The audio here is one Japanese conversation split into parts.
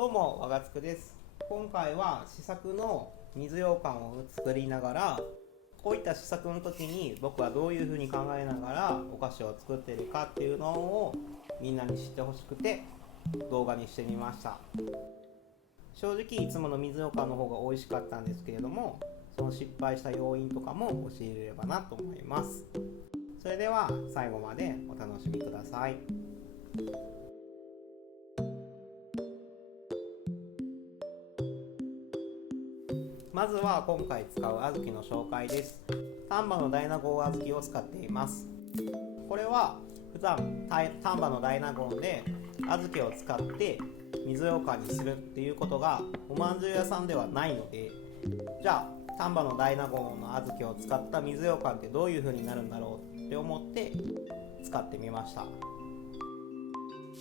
どうも、わがつくです。今回は試作の水羊羹を作りながら、こういった試作の時に僕はどういうふうに考えながらお菓子を作っているかっていうのをみんなに知ってほしくて動画にしてみました。正直いつもの水羊羹の方が美味しかったんですけれども、その失敗した要因とかも教えれればなと思います。それでは最後までお楽しみください。まずは今回使う小豆の紹介です。丹波の大納言小豆を使っています。これは普段丹波の大納言で小豆を使って水羊羹にするっていうことがおまんじゅう屋さんではないので、じゃあ丹波の大納言の小豆を使った水羊羹ってどういう風になるんだろうって思って使ってみました。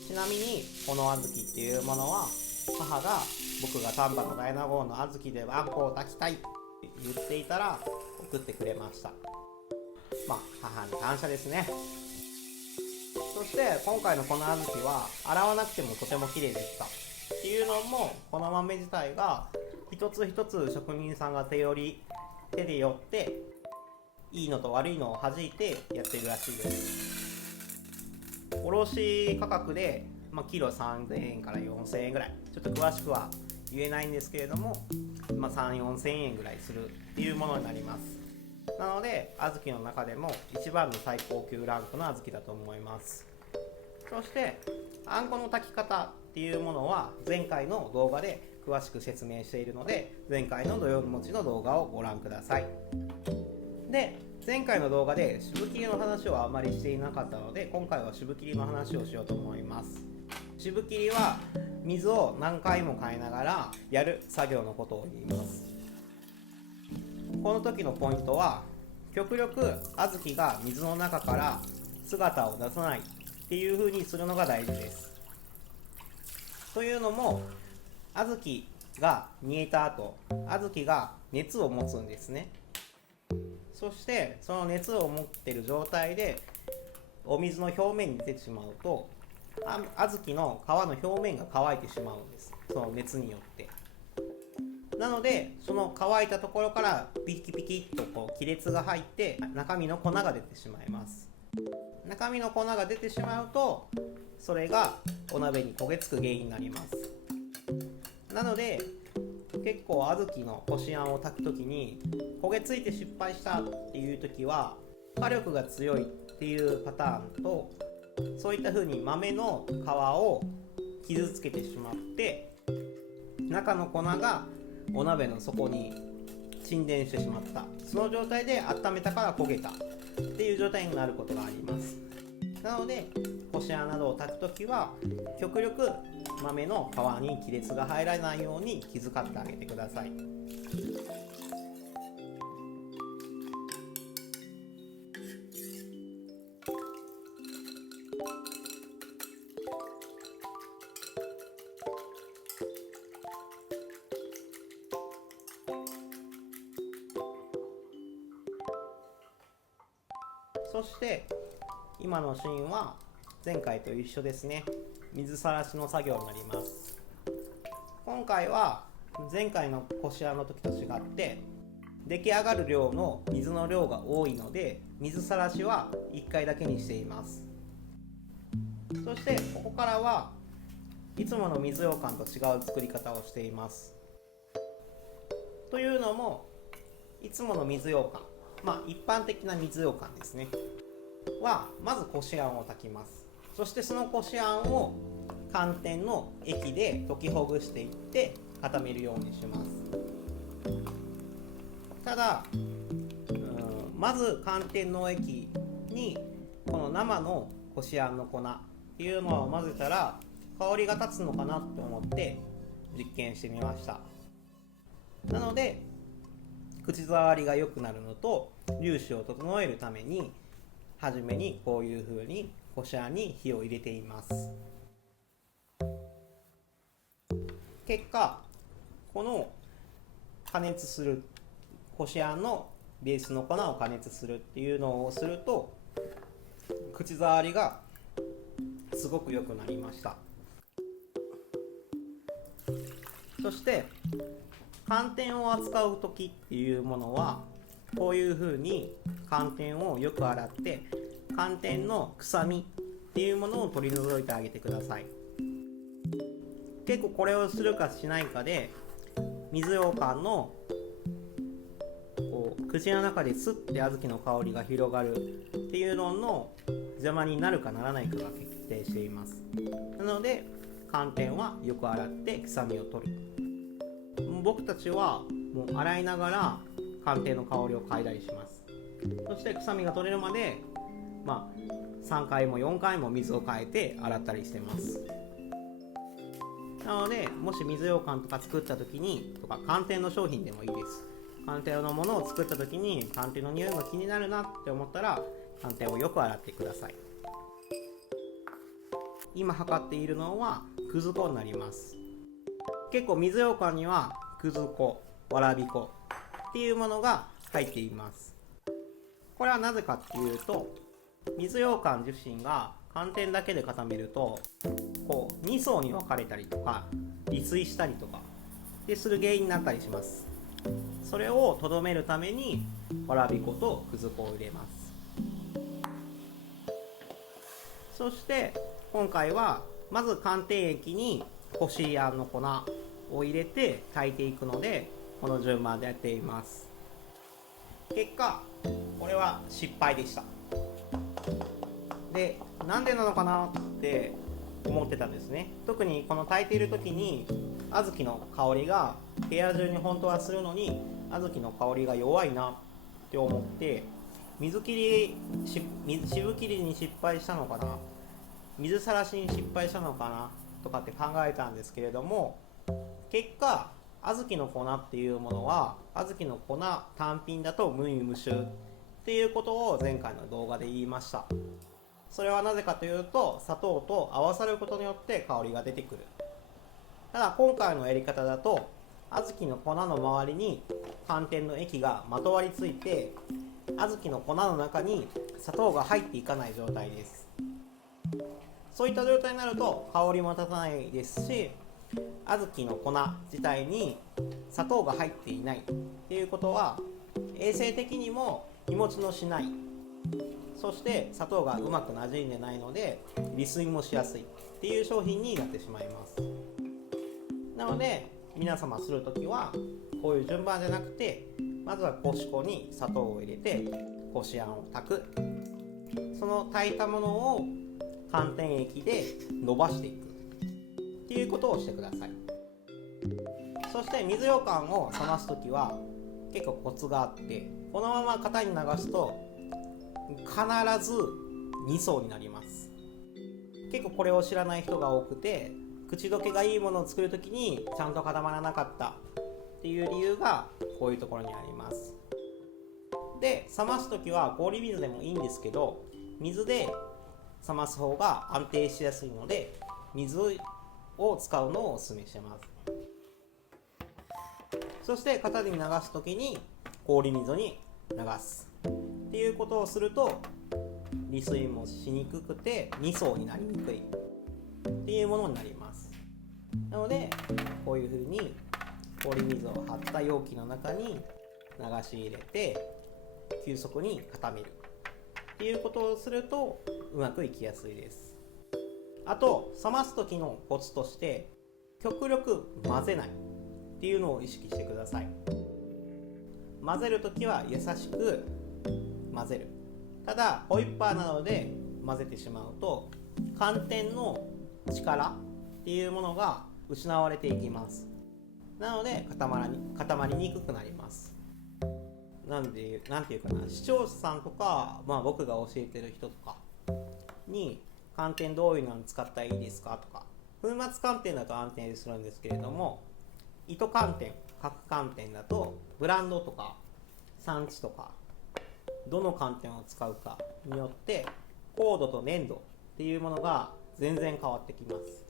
ちなみにこの小豆っていうものは母が僕が丹波の大納言の小豆であんこを炊きたいって言っていたら送ってくれました。母に感謝ですね。そして今回のこの小豆は洗わなくてもとても綺麗でした。っていうのもこの豆自体が一つ一つ職人さんが手でよっていいのと悪いのを弾いてやってるらしいです。卸価格で、キロ3000円から4000円ぐらい、ちょっと詳しくは言えないんですけれども、3、4000円ぐらいするっていうものになります。なので小豆の中でも一番の最高級ランクの小豆だと思います。そしてあんこの炊き方っていうものは前回の動画で詳しく説明しているので、前回の土曜日餅の動画をご覧ください。で、前回の動画で渋切りの話をあまりしていなかったので、今回は渋切りの話をしようと思います。渋切りは水を何回も変えながらやる作業のことを言います。この時のポイントは、極力小豆が水の中から姿を出さないっていう風にするのが大事です。というのも、小豆が煮えた後、小豆が熱を持つんですね。そしてその熱を持っている状態でお水の表面に出てしまうと、小豆の皮の表面が乾いてしまうんです、その熱によって。なのでその乾いたところからピキピキっと亀裂が入って中身の粉が出てしまいます。中身の粉が出てしまうとそれがお鍋に焦げつく原因になります。なので結構小豆のこしあんを炊くときに焦げついて失敗したっていう時は、火力が強いっていうパターンと、そういった風に豆の皮を傷つけてしまって中の粉がお鍋の底に沈殿してしまった、その状態で温めたから焦げたっていう状態になることがあります。なのでこしあんなどを炊くときは極力豆の皮に亀裂が入らないように気遣ってあげてください。そして今のシーンは前回と一緒ですね。水さらしの作業になります。今回は前回のこしあんの時と違って出来上がる量の水の量が多いので、水さらしは1回だけにしています。そしてここからはいつもの水羊羹と違う作り方をしています。というのも、いつもの水羊羹、一般的な水羊羹ですねはまずこしあんを炊きます。そしてそのこしあんを寒天の液で溶きほぐしていって固めるようにします。ただまず寒天の液にこの生のこしあんの粉っていうのを混ぜたら香りが立つのかなと思って実験してみました。なので口触りが良くなるのと粒子を整えるために初めにこういう風にこしあんに火を入れています。結果この加熱するこしあんのベースの粉を加熱するっていうのをすると口触りがすごく良くなりました。そして寒天を扱う時っていうものはこういう風に寒天をよく洗って寒天の臭みっていうものを取り除いてあげてください。結構これをするかしないかで水羊羹のこう口の中でスッて小豆の香りが広がるっていうのの邪魔になるかならないかが決定しています。なので寒天はよく洗って臭みを取る。僕たちはもう洗いながら寒天の香りを嗅いだりします。そして臭みが取れるまで、3回も4回も水を変えて洗ったりしてます。なのでもし水羊羹とか作った時にとか寒天の商品でもいいです。寒天のものを作った時に寒天の匂いが気になるなって思ったら寒天をよく洗ってください。今測っているのはくず粉になります。結構水羊羹にはくず粉、わらび粉っていうものが入っています。これはなぜかっていうと水羊羹自身が寒天だけで固めるとこう2層に分かれたりとか離水したりとかでする原因になったりします。それをとどめるためにわらび粉とくず粉を入れます。そして今回はまず寒天液にこしあんの粉を入れて炊いていくのでこの順番でやっています。結果これは失敗でした。でなんでなのかなって思ってたんですね。特にこの炊いている時に小豆の香りが部屋中に本当はするのに小豆の香りが弱いなって思ってしぶ切りに失敗したのかな、水さらしに失敗したのかなとかって考えたんですけれども、結果小豆の粉っていうものは小豆の粉単品だと無味無臭っていうことを前回の動画で言いました。それはなぜかというと砂糖と合わさることによって香りが出てくる。ただ今回のやり方だと小豆の粉の周りに寒天の液がまとわりついて小豆の粉の中に砂糖が入っていかない状態です。そういった状態になると香りも立たないですし小豆の粉自体に砂糖が入っていないっていうことは衛生的にも日持ちのしない、そして砂糖がうまく馴染んでないので離水もしやすいっていう商品になってしまいます。なので皆様するときはこういう順番じゃなくてまずはこし粉に砂糖を入れてこしあんを炊く、その炊いたものを寒天液で伸ばしていくっていうことをしてください。そして水羊羹を冷ますときは結構コツがあって、このまま型に流すと必ず2層になります。結構これを知らない人が多くて口どけがいいものを作るときにちゃんと固まらなかったっていう理由がこういうところにあります。で冷ますときは氷水でもいいんですけど水で冷ます方が安定しやすいので水を使うのをお勧めしてます。そして型に流すときに氷水に流すっていうことをすると離水もしにくくて2層になりにくいっていうものになります。なのでこういう風に氷水を張った容器の中に流し入れて急速に固めるっていうことをするとうまくいきやすいです。あと冷ます時のコツとして極力混ぜないっていうのを意識してください。混ぜるときは優しく混ぜる。ただホイッパーなどで混ぜてしまうと寒天の力っていうものが失われていきます。なので固まりにくくなります。なんていうかな、視聴者さんとか、僕が教えてる人とかに寒天どういうのに使ったらいいですかとか、粉末寒天だと安定するんですけれども糸寒天、角寒天だとブランドとか産地とかどの寒天を使うかによって硬度と粘度っていうものが全然変わってきます。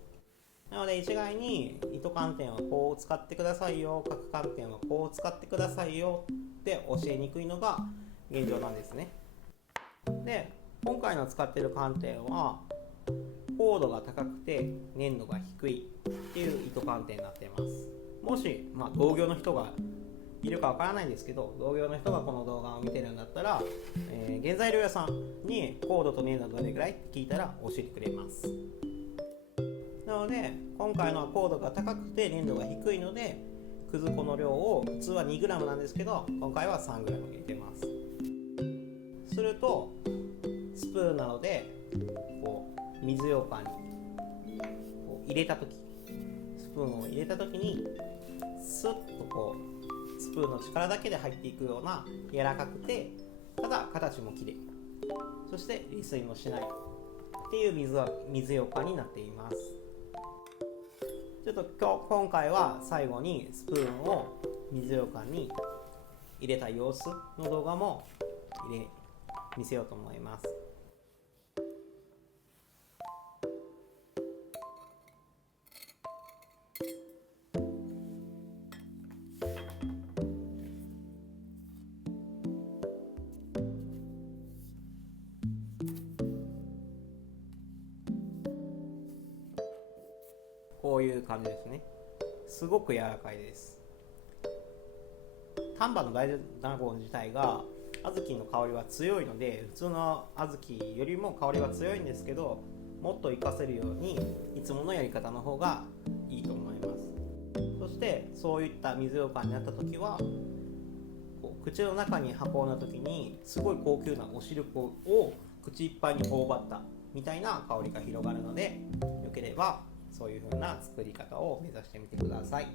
なので一概に糸寒天はこう使ってくださいよ、角寒天はこう使ってくださいよって教えにくいのが現状なんですね。で今回の使っている寒天は高度が高くて粘度が低いっていう意図観点になっています。もし、同業の人がいるかわからないんですけど、同業の人がこの動画を見てるんだったら、原材料屋さんに高度と粘度どれぐらいって聞いたら教えてくれます。なので今回のは高度が高くて粘度が低いので、くず粉の量を普通は 2g なんですけど、今回は 3g 入れてます。するとスプーンなのでこう水ようかんにこう入れた時、スプーンを入れた時にスッとこうスプーンの力だけで入っていくような柔らかくて、ただ形もきれい、そして利水もしないっていう水ようかんになっています。ちょっと今回は最後にスプーンを水ようかんに入れた様子の動画も見せようと思います。こういう感じですね。すごく柔らかいです。丹波の大豆団子自体が小豆の香りは強いので、普通の小豆よりも香りは強いんですけど、もっと活かせるようにいつものやり方の方がいいと思います。そしてそういった水ようかんになった時はこう口の中に運んだ時にすごい高級なお汁粉を口いっぱいに頬張ったみたいな香りが広がるので、よければそういう風な作り方を目指してみてください。